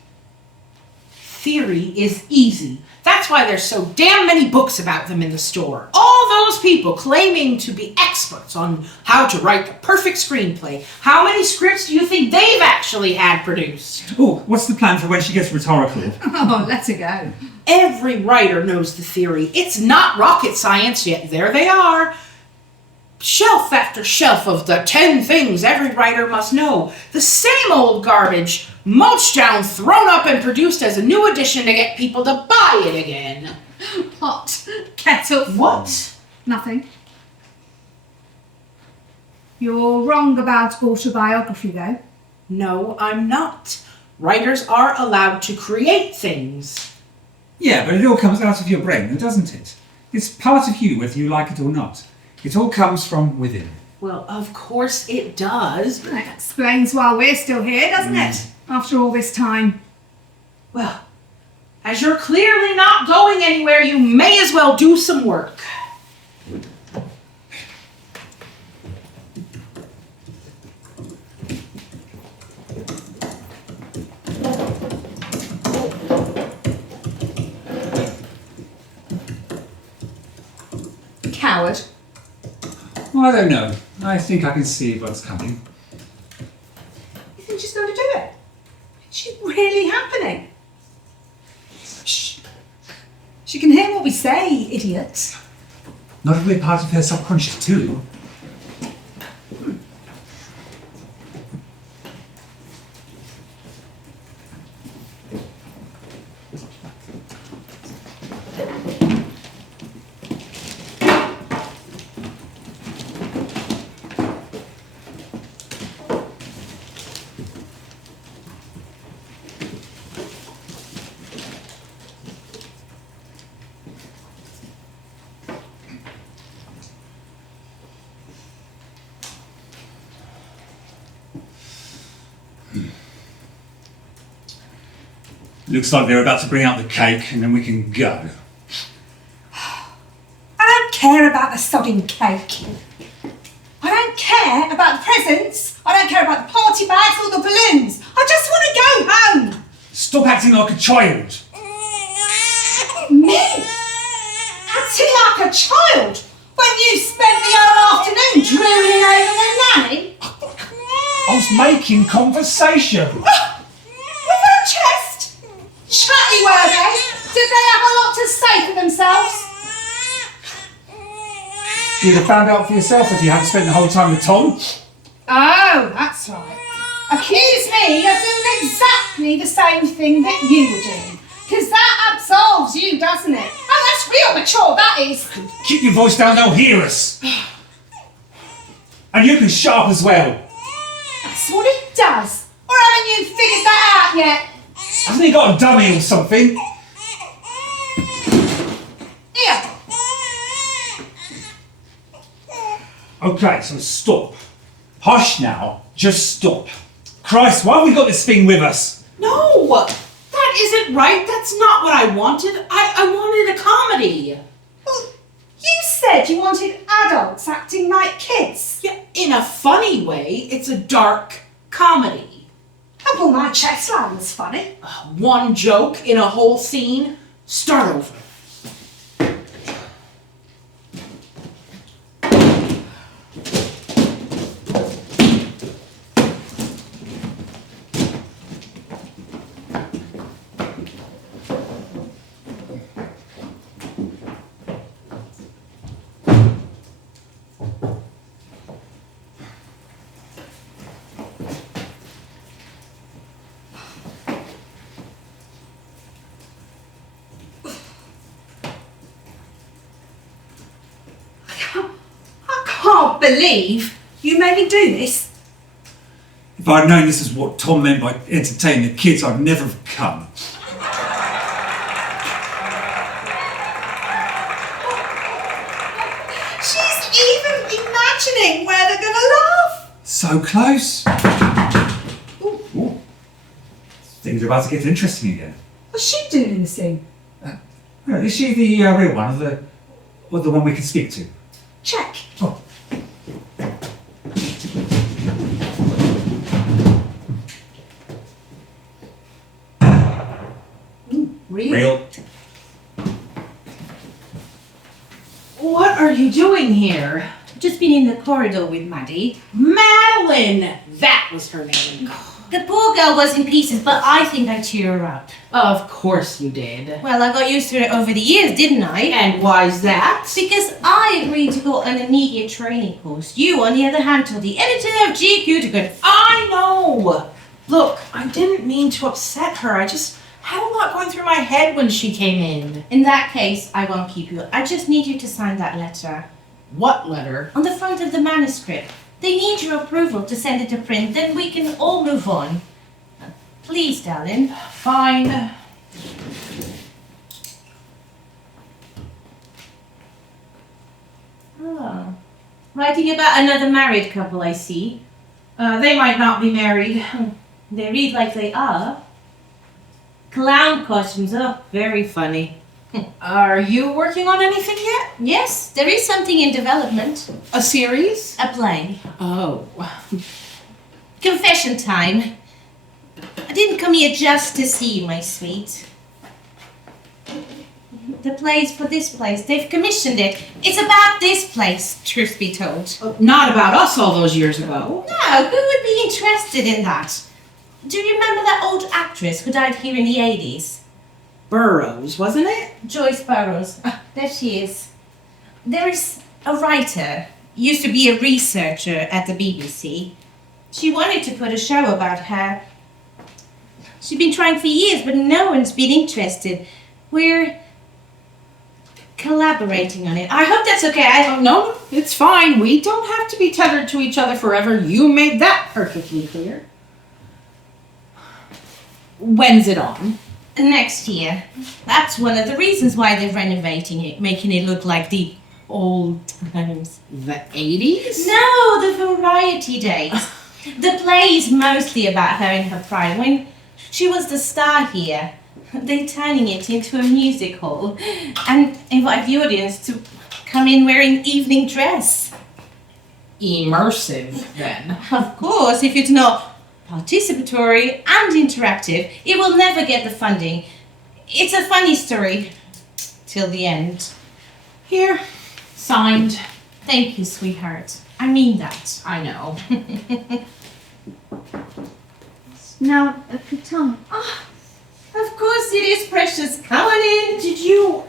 Theory is easy. That's why there's so damn many books about them in the store. All those people claiming to be experts on how to write the perfect screenplay. How many scripts do you think they've actually had produced? Oh, what's the plan for when she gets rhetorical? Oh, let her go. Every writer knows the theory. It's not rocket science, yet there they are. Shelf after shelf of the 10 things every writer must know. The same old garbage, mulched down, thrown up, and produced as a new edition to get people to buy it again. Pot, kettle. What? Nothing. You're wrong about autobiography, though. No, I'm not. Writers are allowed to create things. Yeah, but it all comes out of your brain, doesn't it? It's part of you, whether you like it or not. It all comes from within. Well, of course it does. That explains why we're still here, doesn't it? After all this time. Well, as you're clearly not going anywhere, you may as well do some work. Coward. Well, I don't know. I think I can see what's coming. You think she's going to do it? Is it really happening? Shh. She can hear what we say, idiot. Not if we're part of her subconscious too. Looks like they're about to bring out the cake and then we can go. I don't care about the sodding cake. I don't care about the presents. I don't care about the party bags or the balloons. I just want to go home. Stop acting like a child. Me? Acting like a child? When you spent the whole afternoon drooling over the nanny? I was making conversation. With her chest? Chatty were they? Did they have a lot to say for themselves? You'd have found out for yourself if you hadn't spent the whole time with Tom. Oh, that's right. Accuse me of doing exactly the same thing that you were doing. Because that absolves you, doesn't it? Oh, that's real mature, that is. Keep your voice down, they'll hear us. And you can shut up as well. That's what it does. Or haven't you figured that out yet? Hasn't he got a dummy or something? Here. Okay, so stop. Hush now. Just stop. Christ, why have we got this thing with us? No, that isn't right. That's not what I wanted. I wanted a comedy. Well, you said you wanted adults acting like kids. Yeah, in a funny way, it's a dark comedy. Oh, well, my chest line was funny. One joke in a whole scene. Start over. I can't believe you made me do this. If I'd known this is what Tom meant by entertaining the kids, I'd never have come. She's even imagining where they're gonna laugh. So close. Ooh. Things are about to get interesting again. What's she doing in the scene? Is she the real one, or the one we can speak to? Check. Oh. Real. What are you doing here? Just been in the corridor with Maddie. Madeline! That was her name. The poor girl was in pieces, but I think I cheer her up. Of course you did. Well, I got used to it over the years, didn't I? And why's that? Because I agreed to go on a media training course. You, on the other hand, told the editor of GQ to go. I know! Look, I didn't mean to upset her. I just had a lot going through my head when she came in. In that case, I won't keep you. I just need you to sign that letter. What letter? On the front of the manuscript. They need your approval to send it to print, then we can all move on. Please, darling. Fine. Oh. Writing about another married couple, I see. They might not be married. They read like they are. Clown costumes, oh, very funny. Are you working on anything yet? Yes, there is something in development. A series? A play. Oh. Confession time. I didn't come here just to see you, my sweet. The play's for this place. They've commissioned it. It's about this place, truth be told. Not about us all those years ago. No, who would be interested in that? Do you remember that old actress who died here in the 80s? Burroughs, wasn't it? Joyce Burroughs. There she is. There is a writer, used to be a researcher at the BBC. She wanted to put a show about her. She's been trying for years, but no one's been interested. We're collaborating on it. I hope that's okay. No, it's fine. We don't have to be tethered to each other forever. You made that perfectly clear. When's it on? Next year. That's one of the reasons why they're renovating it, making it look like the old times. The 80s? No, the variety days. The play is mostly about her in her prime, when she was the star here. They're turning it into a music hall and invite the audience to come in wearing evening dress. Immersive, then. Of course, if it's not participatory and interactive, it will never get the funding. It's a funny story till the end. Here, signed. Thank you, sweetheart. I mean that. I know. Now, Piton. Of course it is, precious. Come on in.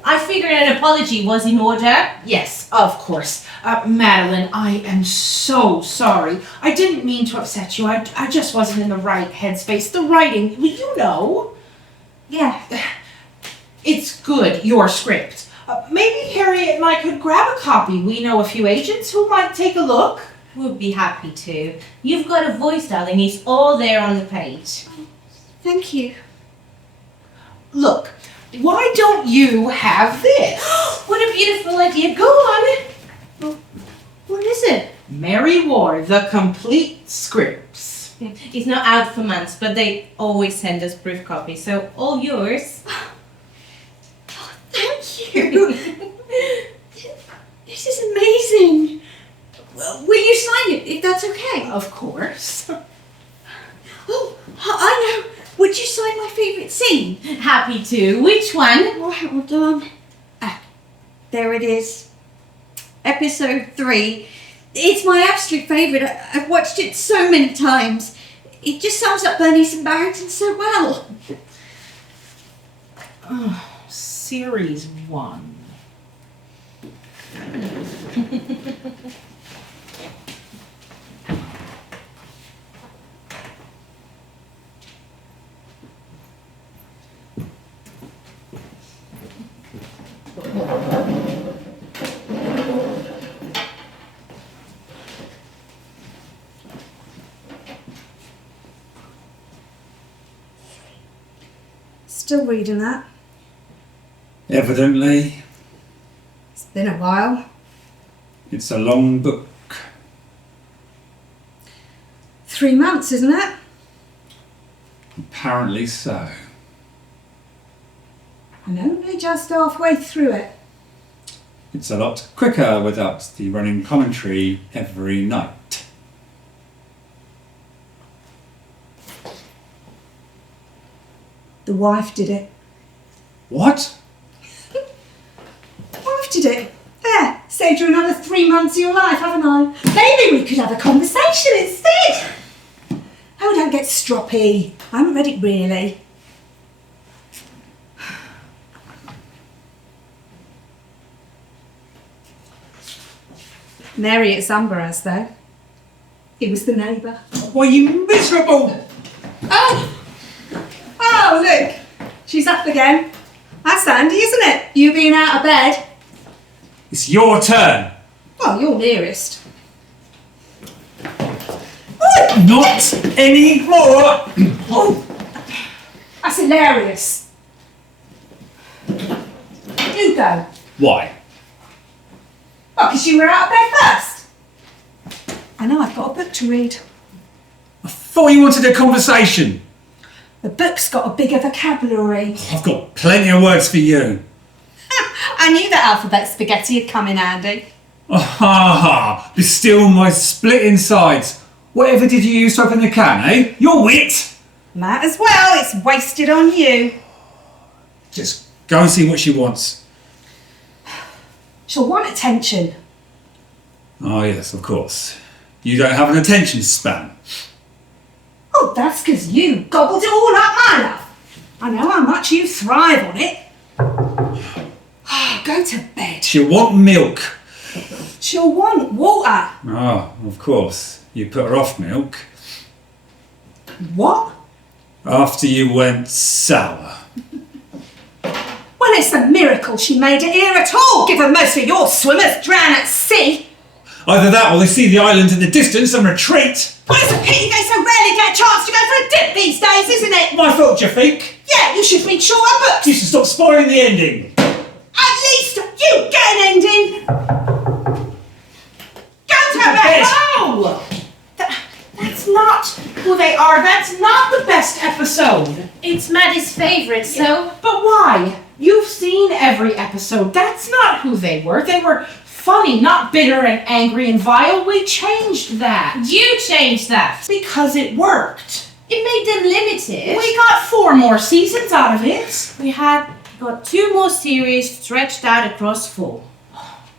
I figured an apology was in order. Yes, of course. Madeline, I am so sorry. I didn't mean to upset you. I just wasn't in the right headspace. The writing, you know. Yeah. It's good, your script. Maybe Harriet and I could grab a copy. We know a few agents who might take a look. We'll be happy to. You've got a voice, darling. It's all there on the page. Thank you. Look, why don't you have this? What a beautiful idea. Go on. What is it? Mary Ward, the complete scripts. It's not out for months, but they always send us proof copies, so all yours. Thank you. This is amazing. Will you sign it if that's okay? Of course. Oh, I know. Would you sign my favourite scene? Happy to. Which one? Right, hold on. There it is. Episode 3. It's my absolute favourite. I've watched it so many times. It just sums up Bernice and Barrington so well. Series 1. Still reading that? Evidently, It's been a while. it's a long book. 3 months, isn't it? Apparently so. I'm only just halfway through it. It's a lot quicker without the running commentary every night. The wife did it. What? Wife did it. There, saved you another 3 months of your life, haven't I? Maybe we could have a conversation instead. Oh, don't get stroppy. I haven't read it really. Mary at Sunburst, though. He was the neighbour. Why, you miserable! Oh, look. She's up again. That's handy, isn't it? You being out of bed. It's your turn. Well, you're nearest. Not anymore. That's hilarious. You go. Why? Well, because you were out of bed first. I know, I've got a book to read. I thought you wanted a conversation. The book's got a bigger vocabulary. I've got plenty of words for you. I knew that alphabet spaghetti had come in handy. Oh, ha ha! Be still my split insides. Whatever did you use to open the can, eh? Your wit! Might as well, it's wasted on you. Just go and see what she wants. She'll want attention. Oh yes, of course. You don't have an attention span. Oh, that's because you gobbled it all up, my love. I know how much you thrive on it. Go to bed. She'll want milk. She'll want water. Oh, of course. You put her off milk. What? After you went sour. Well, it's a miracle she made it here at all, given most of your swimmers drown at sea. Either that or they see the island in the distance and retreat. Well, it's a pity they so rarely get a chance to go for a dip these days, isn't it? My fault, you think? Yeah, you should read shorter books. You should stop spoiling the ending. At least you get an ending. Go to bed. No! That's not who they are. That's not the best episode. It's Maddie's favourite, so... But why? You've seen every episode. That's not who they were. They were funny, not bitter and angry and vile. We changed that. You changed that. Because it worked. It made them limited. We got 4 more seasons out of it. We got 2 more series stretched out across 4.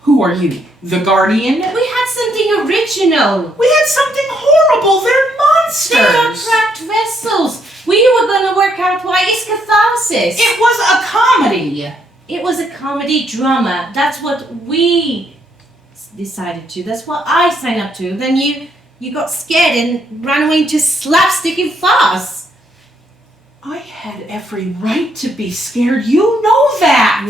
Who are you? The Guardian? We had something original. We had something horrible. They're monsters. They are trapped vessels. We were going to work out why it's catharsis. It was a comedy. It was a comedy drama. That's what we decided to. That's what I signed up to. Then you got scared and ran away into slapsticky farce. I had every right to be scared. You know that.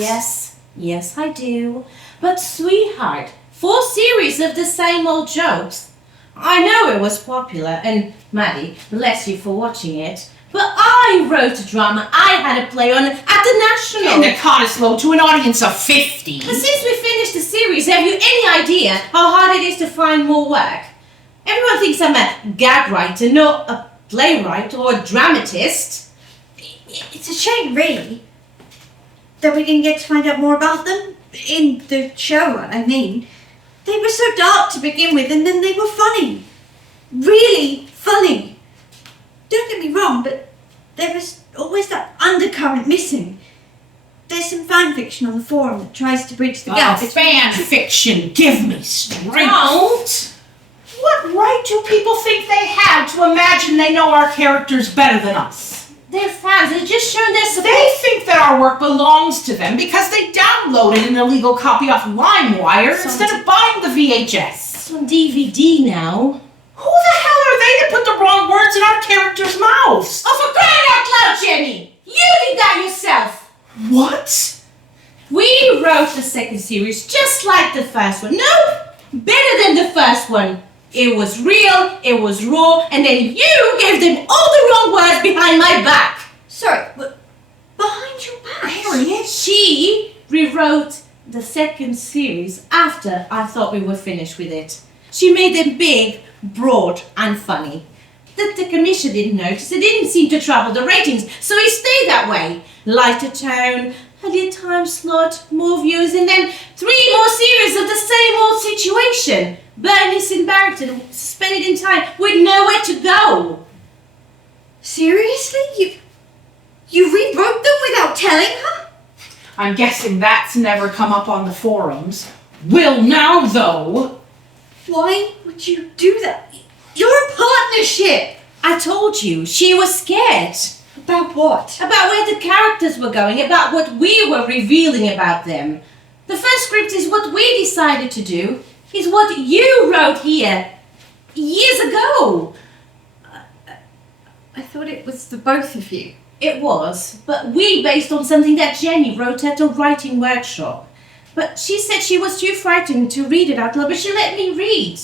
Yes, I do. But sweetheart, 4 series of the same old jokes. I know it was popular, and Maddie, bless you for watching it, but I wrote a drama I had a play on at the National. And the Cottesloe to an audience of 50. But since we finished the series, have you any idea how hard it is to find more work? Everyone thinks I'm a gag writer, not a playwright or a dramatist. It's a shame, really, that we didn't get to find out more about them in the show, I mean. They were so dark to begin with, and then they were funny. Really funny. Don't get me wrong, but there was always that undercurrent missing. There's some fan fiction on the forum that tries to bridge the gap. Fan fiction, give me strength. Don't! What right do people think they have to imagine they know our characters better than us? They're fans, they're just showing their support. They think that our work belongs to them because they downloaded an illegal copy off LimeWire instead of buying the VHS. It's on DVD now. Who the hell are they to put the wrong words in our characters' mouths? Oh, for crying out loud, Jenny! You did that yourself! What? We wrote the second series just like the first one. No, better than the first one. It was real, it was raw, and then you gave them all the wrong words behind my back. Sorry, but behind your back? Harriet? She rewrote the second series after I thought we were finished with it. She made them big, broad, and funny. The commission didn't notice. It didn't seem to trouble the ratings, so it stayed that way. Lighter tone, earlier time slot, more views, and then 3 more series of the same old situation. Bernice and Barrington suspended in time with nowhere to go. Seriously? You rewrote them without telling her? I'm guessing that's never come up on the forums. Will now, though. Why would you do that? You're a partnership! I told you, she was scared. About what? About where the characters were going, about what we were revealing about them. The first script is what we decided to do, is what you wrote here years ago. I thought it was the both of you. It was, but we based on something that Jenny wrote at a writing workshop. But she said she was too frightened to read it out loud, but she let me read.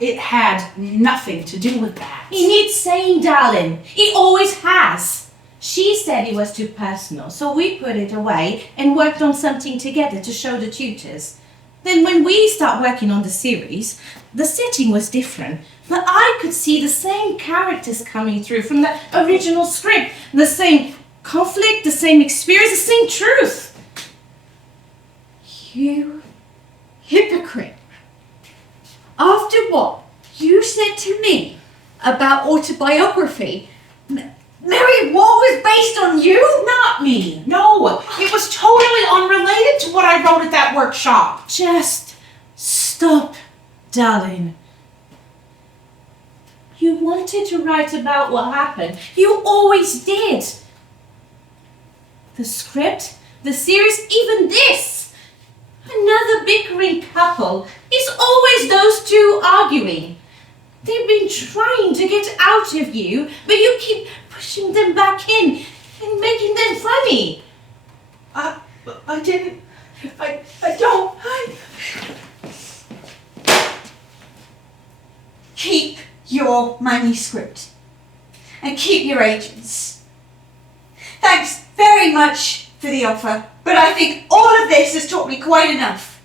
It had nothing to do with that. It needs saying, darling. It always has. She said it was too personal, so we put it away and worked on something together to show the tutors. Then when we start working on the series, the setting was different, but I could see the same characters coming through from the original script, the same conflict, the same experience, the same truth. You hypocrite. After what you said to me about autobiography, Mary, what was based on you? Not me. No, it was totally unrelated to what I wrote at that workshop. Just stop, darling. You wanted to write about what happened. You always did. The script, the series, even this. Another bickering couple. It's always those two arguing. They've been trying to get out of you, but you keep pushing them back in and making them funny. I don't. Keep your manuscript and keep your agents. Thanks very much for the offer, but I think all of this has taught me quite enough.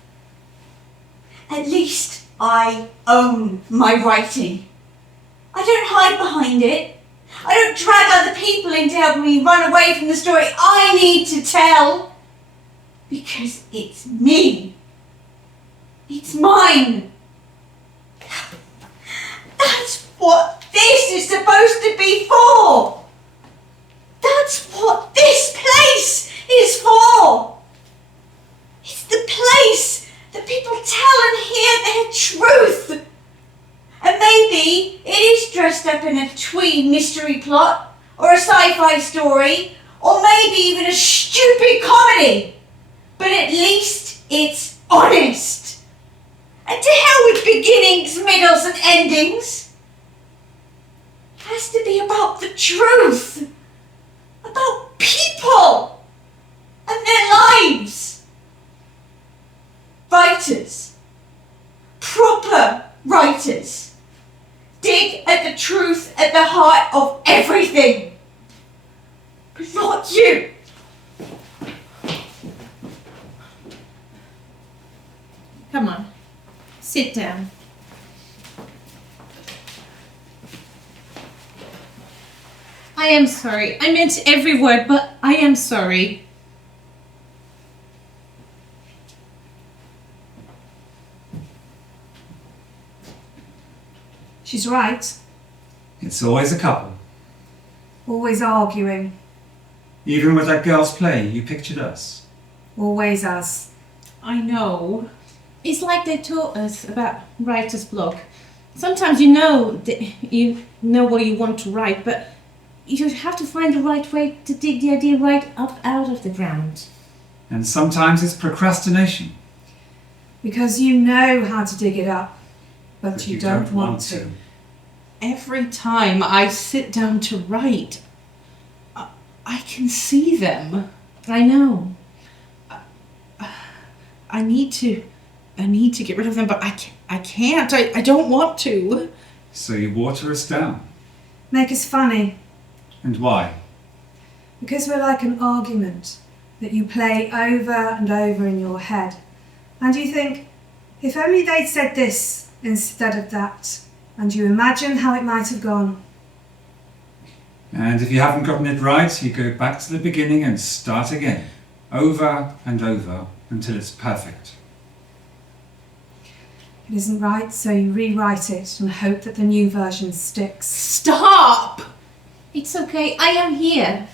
At least I own my writing. I don't hide behind it. I don't drag other people in to help me run away from the story I need to tell. Because it's me. It's mine. That's what this is supposed to be for. That's what this place is for. It's the place that people tell and hear their truth. And maybe it is dressed up in a tween mystery plot, or a sci-fi story, or maybe even a stupid comedy. But at least it's honest. And to hell with beginnings, middles and endings. It has to be about the truth. About people and their lives. Writers. Proper writers. Dig at the truth at the heart of everything. But not you. Come on, sit down. I am sorry. I meant every word, but I am sorry. She's right. It's always a couple. Always arguing. Even with that girl's play, you pictured us. Always us. I know. It's like they taught us about writer's block. Sometimes you know what you want to write, but you have to find the right way to dig the idea right up out of the ground. And sometimes it's procrastination. Because you know how to dig it up, but you don't want to. Every time I sit down to write, I can see them. I know. I need to get rid of them, but I can't. I don't want to. So you water us down. Make us funny. And why? Because we're like an argument that you play over and over in your head. And you think, if only they'd said this instead of that. And you imagine how it might have gone. And if you haven't gotten it right, you go back to the beginning and start again. Over and over until it's perfect. It isn't right, so you rewrite it and hope that the new version sticks. Stop! It's okay. I am here.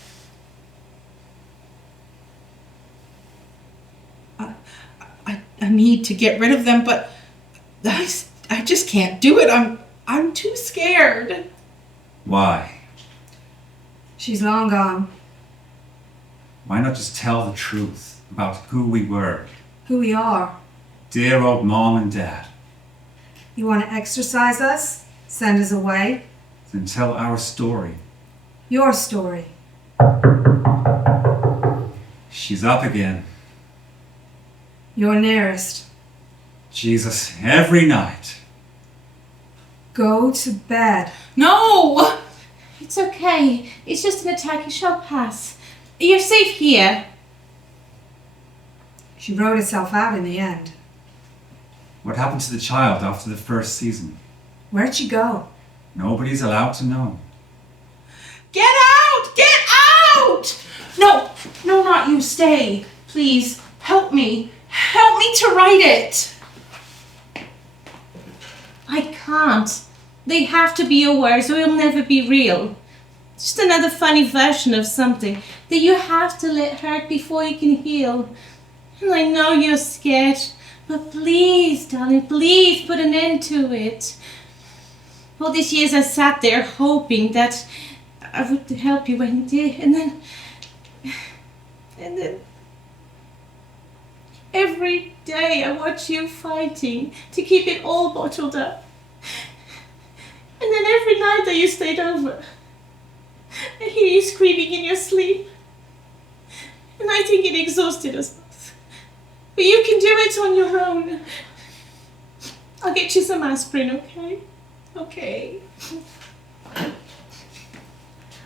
I need to get rid of them, but I just can't do it. I'm too scared. Why? She's long gone. Why not just tell the truth about who we were? Who we are. Dear old Mom and Dad. You want to exorcise us? Send us away? Then tell our story. Your story. She's up again. You're nearest. Jesus, every night. Go to bed. No! It's okay. It's just an attack. It shall pass. You're safe here. She wrote herself out in the end. What happened to the child after the first season? Where'd she go? Nobody's allowed to know. Get out! Get out! No, not you. Stay. Please, help me. Help me to write it. I can't. They have to be your words or it'll never be real. Just another funny version of something that you have to let hurt before you can heal. And I know you're scared, but please, darling, please put an end to it. All these years I sat there hoping that I would help you when you did, and then every day I watch you fighting to keep it all bottled up. And then every night that you stayed over, I hear you screaming in your sleep. And I think it exhausted us both. But you can do it on your own. I'll get you some aspirin, okay? Okay.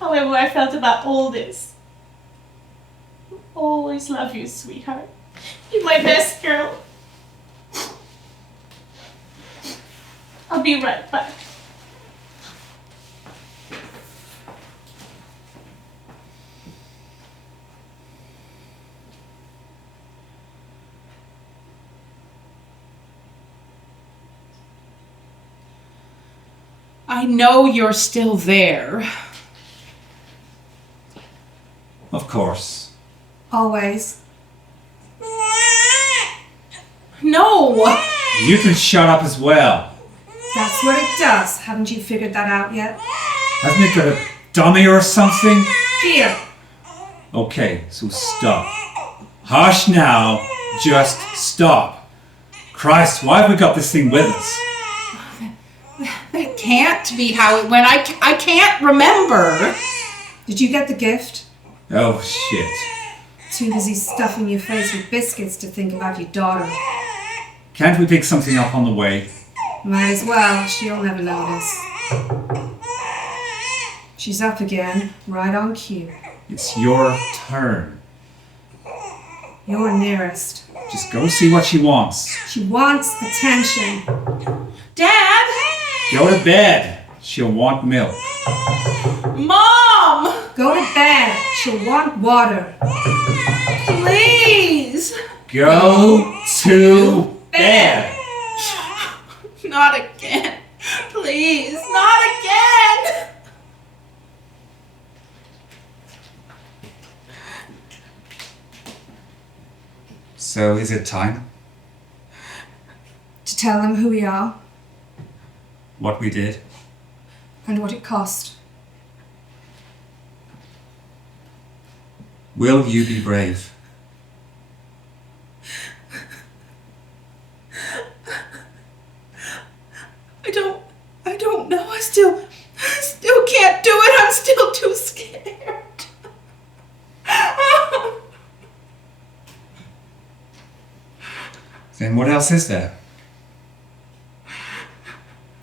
However I felt about all this. I'll always love you, sweetheart. You're my best girl. I'll be right back. I know you're still there. Of course. Always. No! You can shut up as well. That's what it does. Haven't you figured that out yet? Hasn't it got a dummy or something? Here. Okay, so stop. Hush now. Just stop. Christ, why have we got this thing with us? That can't be how it went. I can't remember. Did you get the gift? Oh, shit. Too busy stuffing your face with biscuits to think about your daughter. Can't we pick something up on the way? Might as well, she'll never notice. She's up again, right on cue. It's your turn. You're nearest. Just go see what she wants. She wants attention. Dad! Go to bed. She'll want milk. Mom! Go to bed. She'll want water. Please! Go to bed. Not again. Please, not again! So is it time? To tell them who we are What we did? and what it cost. Will you be brave? I don't know. I still can't do it. I'm still too scared. Then what else is there?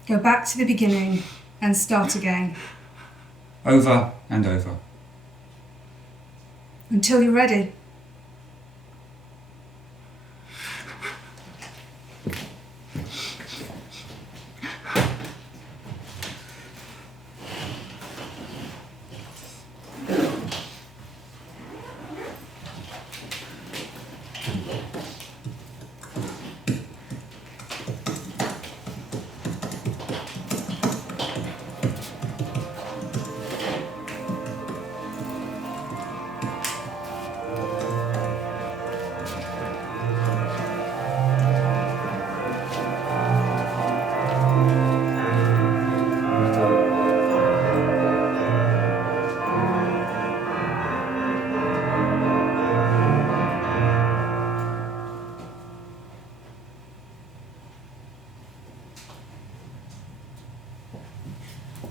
Go back to the beginning and start again. Over and over. Until you're ready.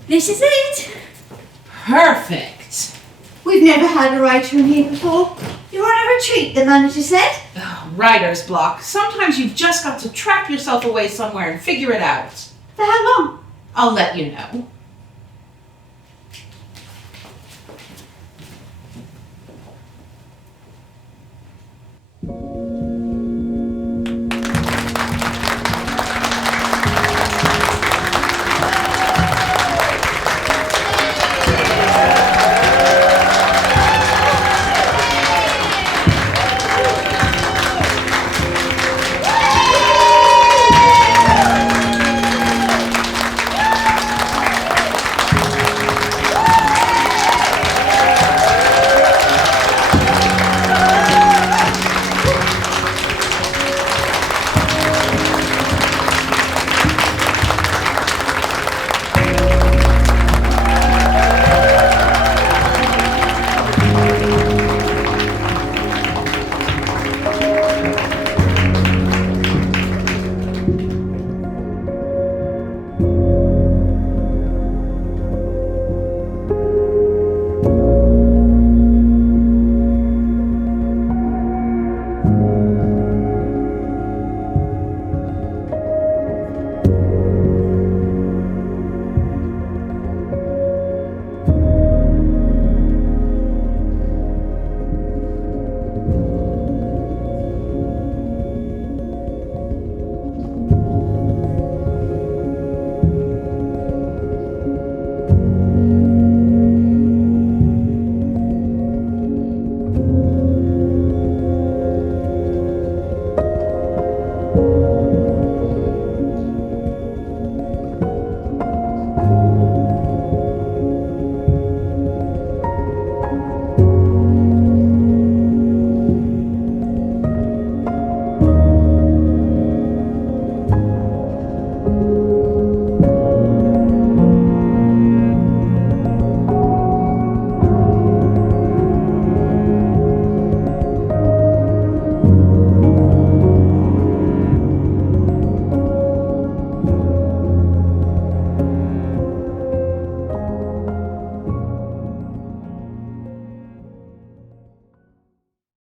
This is it. Perfect. We've never had a writer in here before. You're on a retreat, the manager said. Oh, writer's block. Sometimes you've just got to trap yourself away somewhere and figure it out. For how long? I'll let you know.